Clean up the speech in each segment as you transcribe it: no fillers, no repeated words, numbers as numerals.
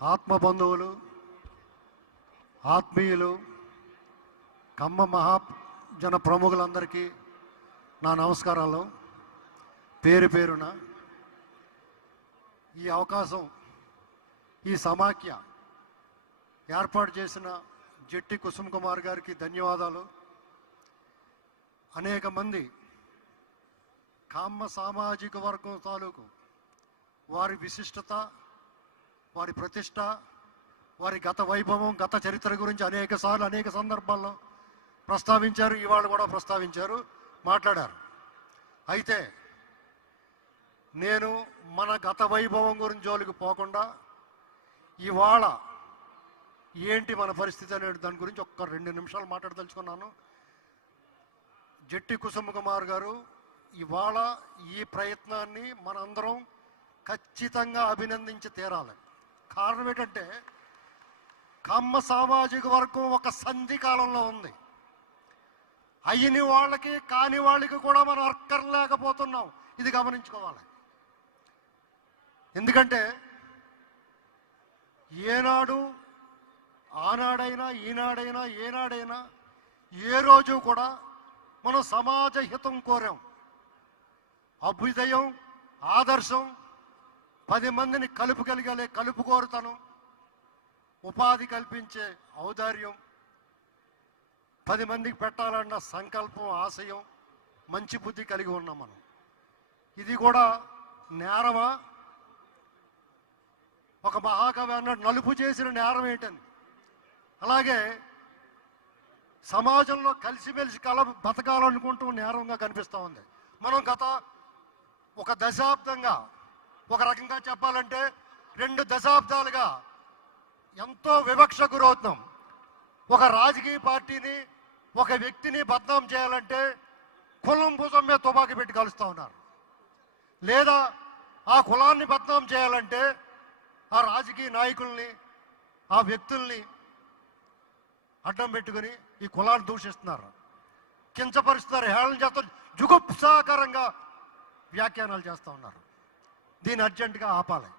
ఆత్మబంధువులు, ఆత్మీయులు, కమ్మ మహాజన ప్రముఖులందరికీ నా నమస్కారాలు. పేరు పేరున ఈ అవకాశం, ఈ సమాఖ్య ఏర్పాటు చేసిన జట్టి కుసుమ్ కుమార్ గారికి ధన్యవాదాలు. అనేక మంది కామ్మ సామాజిక వర్గం తాలూకు వారి విశిష్టత, వారి ప్రతిష్ట, వారి గత వైభవం, గత చరిత్ర గురించి అనేక సార్లు అనేక సందర్భాల్లో ప్రస్తావించారు. ఇవాళ కూడా ప్రస్తావించారు, మాట్లాడారు. అయితే నేను మన గత వైభవం గురించి జోలికి పోకుండా ఇవాళ ఏంటి మన పరిస్థితి అనే దాని గురించి ఒక్క 2 నిమిషాలు మాట్లాడదలుచుకున్నాను. జట్టి కుసుమ్ కుమార్ గారు ఇవాళ ఈ ప్రయత్నాన్ని మనందరం ఖచ్చితంగా అభినందించి తీరాలి. కారణం ఏంటంటే కమ్మ సామాజిక వర్గం ఒక సంధి కాలంలో ఉంది. అయిన వాళ్ళకి కాని వాళ్ళకి కూడా మనం అక్కర్లేకపోతున్నాం. ఇది గమనించుకోవాలి. ఎందుకంటే ఏనాడు, ఆనాడైనా, ఈనాడైనా, ఏనాడైనా, ఏ రోజు కూడా మనం సమాజ హితం కోరాం. అభ్యుదయం, ఆదర్శం, 10 మందిని కలుపుగలిగే కలుపుకోరుతనం, ఉపాధి కల్పించే ఔదార్యం, 10 మందికి పెట్టాలన్న సంకల్పం, ఆశయం, మంచి బుద్ధి కలిగి ఉన్నాం మనం. ఇది కూడా నేరమా? ఒక మహాకవి అన్నాడు, నలుపు చేసిన నేరం ఏంటని. అలాగే సమాజంలో కలిసిమెలిసి బతకాలనుకుంటూ నేరంగా కనిపిస్తూ ఉంది. మనం గత ఒక దశాబ్దంగా, ఒక రకంగా చెప్పాలంటే 2 దశాబ్దాలుగా ఎంతో వివక్ష గురవుతున్నాం. ఒక రాజకీయ పార్టీని, ఒక వ్యక్తిని బద్నాం చేయాలంటే కులం భుజం మీద తుపాకీ పెట్టి కలుస్తూ ఉన్నారు. లేదా ఆ కులాన్ని బద్నాం చేయాలంటే ఆ రాజకీయ నాయకుల్ని, ఆ వ్యక్తుల్ని అడ్డం పెట్టుకుని ఈ కులాన్ని దూషిస్తున్నారు, కించపరుస్తున్నారు, హేళన చేస్తారు, జుగుప్సాకరంగా వ్యాఖ్యానాలు చేస్తూ ఉన్నారు. దీన్ని అర్జెంటుగా ఆపాలి.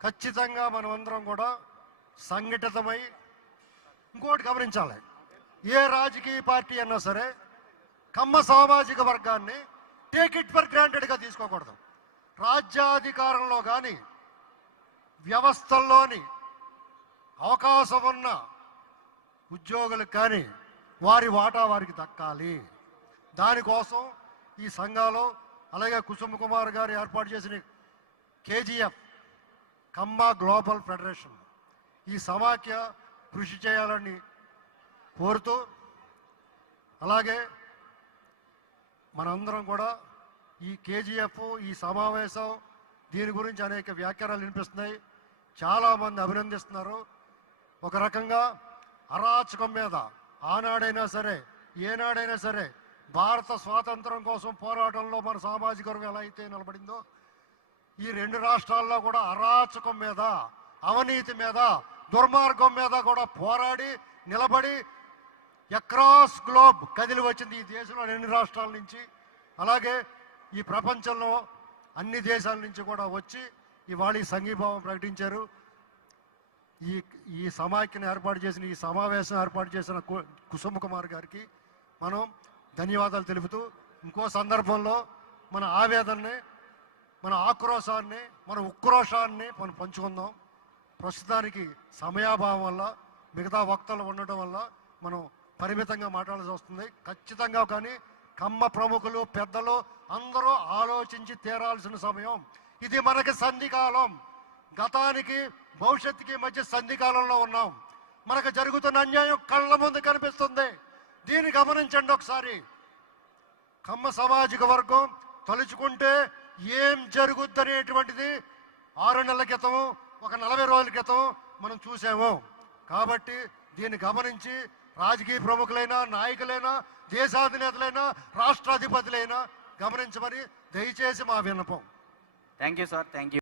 ఖచ్చితంగా మనమందరం కూడా సంఘటితమై ఇంకోటి గమనించాలి. ఏ రాజకీయ పార్టీ అన్నా సరే కమ్మ సామాజిక వర్గాన్ని టేక్ ఇట్ ఫర్ గ్రాంటెడ్గా తీసుకోకూడదు. రాజ్యాధికారంలో కానీ, వ్యవస్థల్లోని అవకాశం ఉన్న ఉద్యోగులకు కానీ వారి వాటా వారికి దక్కాలి. దానికోసం ఈ సంఘాలు, అలాగే కుసుమ్ కుమార్ గారు ఏర్పాటు చేసిన KGF కమ్మ గ్లోబల్ ఫెడరేషన్, ఈ సమాఖ్య కృషి చేయాలని కోరుతూ, అలాగే మనందరం కూడా ఈ KGF, ఈ సమావేశం, దీని గురించి అనేక వ్యాఖ్యానాలు వినిపిస్తున్నాయి. చాలామంది అభినందిస్తున్నారు. ఒక రకంగా అరాచకం మీద ఆనాడైనా సరే, ఏనాడైనా సరే భారత స్వాతంత్రం కోసం పోరాటంలో మన సామాజిక వర్గం ఎలా అయితే నిలబడిందో, ఈ 2 రాష్ట్రాల్లో కూడా అరాచకం మీద, అవినీతి మీద, దుర్మార్గం మీద కూడా పోరాడి నిలబడి అక్రాస్ గ్లోబ్ కదిలి వచ్చింది ఈ దేశంలో 2 రాష్ట్రాల నుంచి. అలాగే ఈ ప్రపంచంలో అన్ని దేశాల నుంచి కూడా వచ్చి ఇవాళ ఈ సంఘీభావం ప్రకటించారు. ఈ సమాఖ్యను ఏర్పాటు చేసిన, ఈ సమావేశం ఏర్పాటు చేసిన కుసుమ్ కుమార్ గారికి మనం ధన్యవాదాలు తెలుపుతూ, ఇంకో సందర్భంలో మన ఆవేదనని, మన ఆక్రోశాన్ని, మన ఉక్రోషాన్ని మనం పంచుకుందాం. ప్రస్తుతానికి సమయాభావం వల్ల, మిగతా వక్తలు ఉండటం వల్ల మనం పరిమితంగా మాట్లాడాల్సి వస్తుంది. ఖచ్చితంగా కానీ కమ్మ ప్రముఖులు, పెద్దలు అందరూ ఆలోచించి తీరాల్సిన సమయం ఇది. మనకి సంధికాలం, గతానికి భవిష్యత్తుకి మధ్య సంధికాలంలో ఉన్నాం. మనకు జరుగుతున్న అన్యాయం కళ్ళ ముందు కనిపిస్తుంది. దీన్ని గమనించండి ఒకసారి. కమ్మ సామాజిక వర్గం తలుచుకుంటే ఏం జరుగుద్దనేటువంటిది 6 నెలల క్రితం, ఒక 40 రోజుల క్రితం మనం చూసాము. కాబట్టి దీన్ని గమనించి రాజకీయ ప్రముఖులైనా, నాయకులైనా, దేశాధినేతలైనా, రాష్ట్రాధిపతులైనా గమనించమని దయచేసి మా విన్నపం. Thank you sir. Thank you.